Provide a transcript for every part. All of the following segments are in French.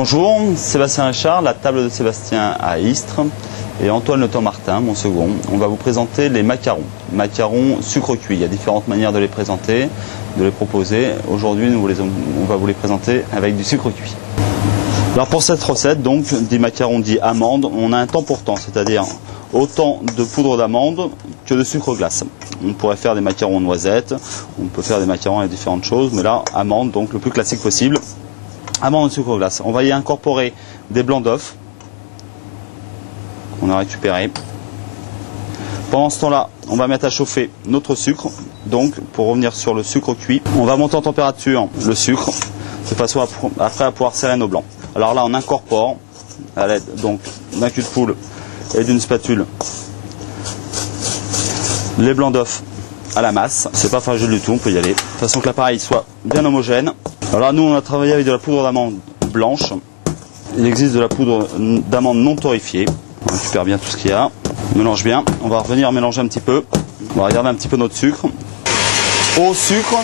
Bonjour, Sébastien Richard, la table de Sébastien à Istres et Antoine Le Temps Martin, mon second. On va vous présenter les macarons. Macarons sucre cuit. Il y a différentes manières de les présenter, de les proposer. Aujourd'hui, on va vous les présenter avec du sucre cuit. Alors pour cette recette, donc, des macarons dits amandes, on a un temps pour temps, c'est-à-dire autant de poudre d'amande que de sucre glace. On pourrait faire des macarons noisettes, on peut faire des macarons avec différentes choses, mais là, amandes, donc le plus classique possible. Amandes de sucre glace. On va y incorporer des blancs d'œufs qu'on a récupérés. Pendant ce temps-là, on va mettre à chauffer notre sucre. Donc, pour revenir sur le sucre cuit, on va monter en température le sucre de façon après à pouvoir serrer nos blancs. Alors là, on incorpore à l'aide donc d'un cul de poule et d'une spatule les blancs d'œufs à la masse. C'est pas fragile du tout, on peut y aller. De façon que l'appareil soit bien homogène. Alors là, nous, on a travaillé avec de la poudre d'amande blanche. Il existe de la poudre d'amande non torréfiée. On récupère bien tout ce qu'il y a. On mélange bien. On va revenir mélanger un petit peu. On va regarder un petit peu notre sucre. Au sucre,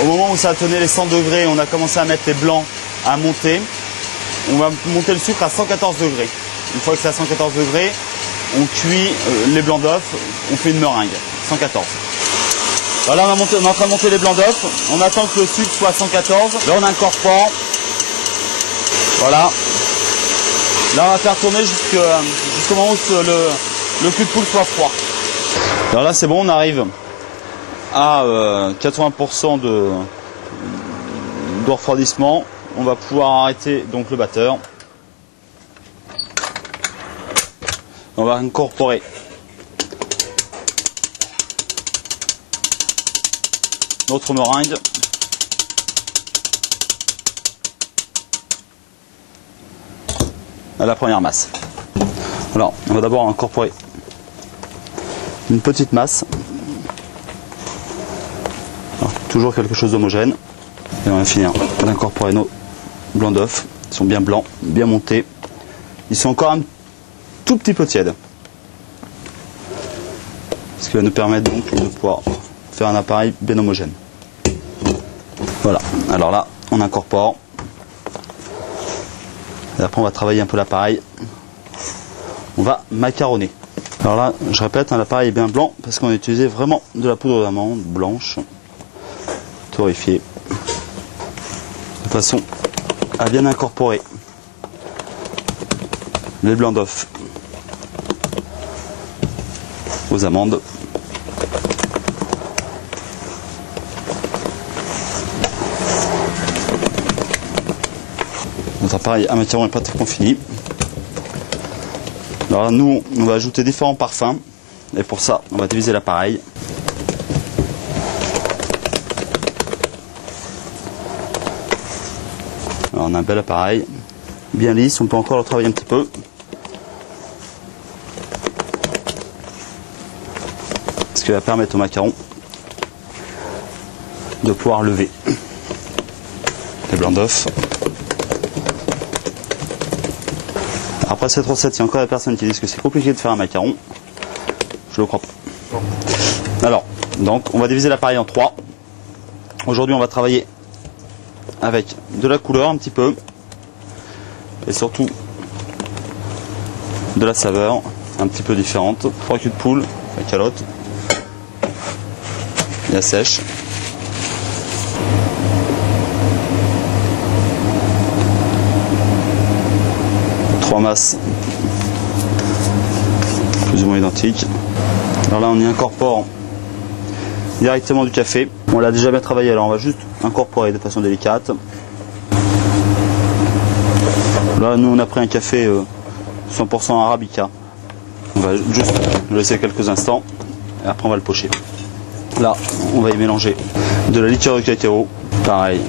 au moment où ça a tenu les 100 degrés, on a commencé à mettre les blancs à monter. On va monter le sucre à 114 degrés. Une fois que c'est à 114 degrés, on cuit les blancs d'œufs. On fait une meringue. 114. Voilà, on est en train de monter les blancs d'œufs. On attend que le sucre soit à 114. Là, on incorpore. Voilà. Là, on va faire tourner jusqu'au moment où le cul de poule soit froid. Alors là, c'est bon, on arrive à 80% de refroidissement. On va pouvoir arrêter donc le batteur. On va incorporer notre meringue. À la première masse. Alors, on va d'abord incorporer une petite masse. Alors, toujours quelque chose d'homogène. Et on va finir d'incorporer nos blancs d'œufs. Ils sont bien blancs, bien montés. Ils sont encore un tout petit peu tièdes. Ce qui va nous permettre donc de pouvoir faire un appareil bien homogène. Voilà, alors là, on incorpore. Et après, on va travailler un peu l'appareil. On va macaronner. Alors là, je répète, l'appareil est bien blanc parce qu'on a utilisé vraiment de la poudre d'amande blanche, torréfiée, de façon à bien incorporer les blancs d'œufs aux amandes. Notre appareil à macaron est pratiquement fini. Alors là, nous, on va ajouter différents parfums. Et pour ça, on va diviser l'appareil. Alors on a un bel appareil, bien lisse. On peut encore le travailler un petit peu. Ce qui va permettre au macaron de pouvoir lever les blancs d'œufs. Après cette recette, il y a encore des personnes qui disent que c'est compliqué de faire un macaron. Je ne le crois pas. Alors, donc, on va diviser l'appareil en 3. Aujourd'hui, on va travailler avec de la couleur un petit peu. Et surtout, de la saveur un petit peu différente. 3 culs de poule, la calotte. Et la sèche. Masses plus ou moins identiques. Alors là, on y incorpore directement du café. On l'a déjà bien travaillé, alors on va juste incorporer de façon délicate. Là, nous, on a pris un café 100% arabica. On va juste le laisser quelques instants et après on va le pocher. Là, on va y mélanger de la liqueur de cacao. Pareil,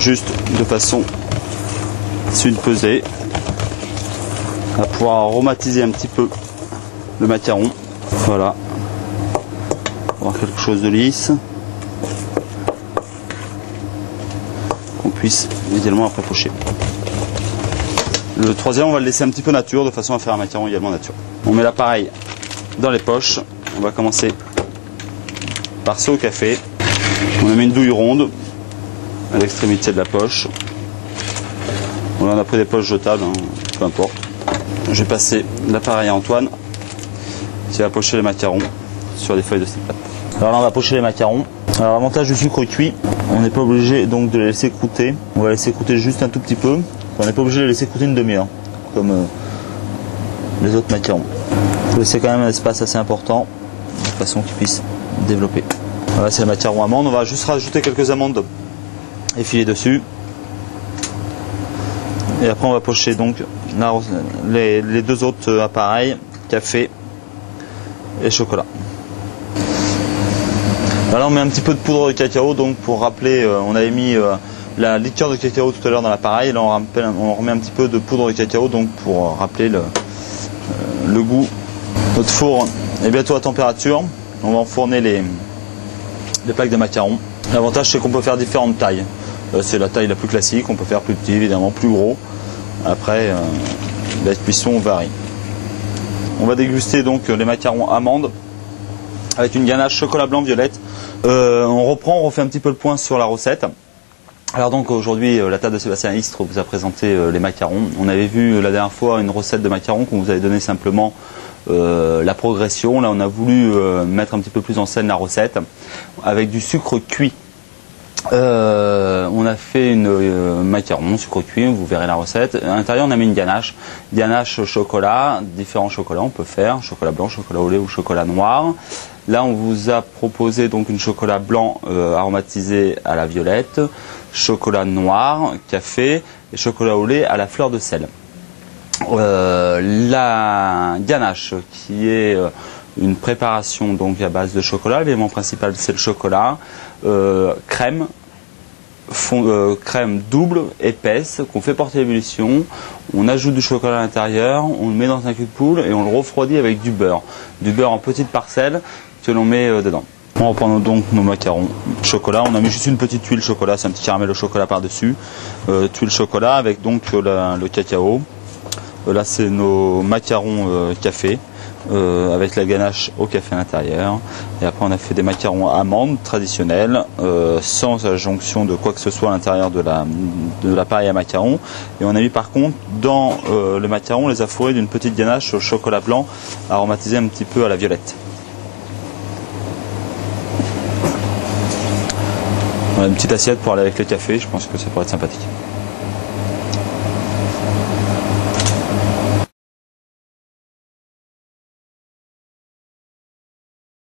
juste de façon sur une pesée. À pouvoir aromatiser un petit peu le macaron. Voilà. Pour avoir quelque chose de lisse. Qu'on puisse idéalement après pocher. Le troisième, on va le laisser un petit peu nature, de façon à faire un macaron également nature. On met l'appareil dans les poches. On va commencer par ce au café. On met une douille ronde à l'extrémité de la poche. On a pris des poches jetables, hein, peu importe. Je vais passer l'appareil à Antoine qui va pocher les macarons sur des feuilles de cette pâte. Alors là on va pocher les macarons. Alors l'avantage du sucre cuit, on n'est pas obligé donc de les laisser croûter. On va laisser croûter juste un tout petit peu. On n'est pas obligé de les laisser croûter une demi-heure comme les autres macarons. Il faut laisser quand même un espace assez important de façon qu'ils puissent développer. Voilà, c'est le macaron amande. On va juste rajouter quelques amandes effilées dessus. Et après on va pocher donc les deux autres appareils, café et chocolat. Alors là on met un petit peu de poudre de cacao, donc pour rappeler, on avait mis la liqueur de cacao tout à l'heure dans l'appareil, là on remet un petit peu de poudre de cacao donc pour rappeler le goût. Notre four est bientôt à température, on va enfourner les plaques de macarons. L'avantage c'est qu'on peut faire différentes tailles. C'est la taille la plus classique, on peut faire plus petit évidemment, plus gros. Après la cuisson varie. On va déguster donc les macarons amandes avec une ganache chocolat blanc violette. On refait un petit peu le point sur la recette. Alors donc aujourd'hui la table de Sébastien Istre vous a présenté les macarons. On avait vu la dernière fois une recette de macarons qu'on vous avait donné simplement la progression. Là on a voulu mettre un petit peu plus en scène la recette avec du sucre cuit. On a fait une macaron sucre cuit, vous verrez la recette. À l'intérieur on a mis une ganache chocolat, différents chocolats on peut faire, chocolat blanc, chocolat au lait ou chocolat noir. Là on vous a proposé donc une chocolat blanc aromatisé à la violette, chocolat noir, café et chocolat au lait à la fleur de sel. La ganache qui est une préparation donc à base de chocolat, l'élément principal c'est le chocolat, crème double épaisse qu'on fait porter à l'ébullition, on ajoute du chocolat à l'intérieur, on le met dans un cul de poule et on le refroidit avec du beurre en petites parcelles que l'on met dedans. On reprend donc nos macarons chocolat, on a mis juste une petite tuile chocolat, c'est un petit caramel au chocolat par dessus, tuile chocolat avec donc le cacao. Là c'est nos macarons café avec la ganache au café à l'intérieur. Et après on a fait des macarons amandes traditionnels sans adjonction de quoi que ce soit à l'intérieur de l'appareil à macarons. Et on a mis par contre dans le macaron, on les a fourrés d'une petite ganache au chocolat blanc aromatisé un petit peu à la violette. On a une petite assiette pour aller avec le café, je pense que ça pourrait être sympathique.